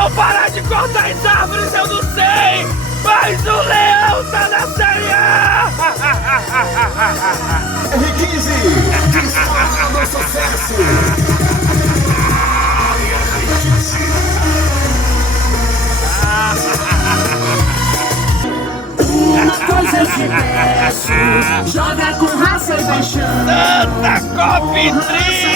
vão parar de cortar as árvores, eu não sei! Mas o leão tá na Série A! R15, dispara no sucesso! Uma coisa eu te peço, joga com raça e paixão. Santa Copy 30!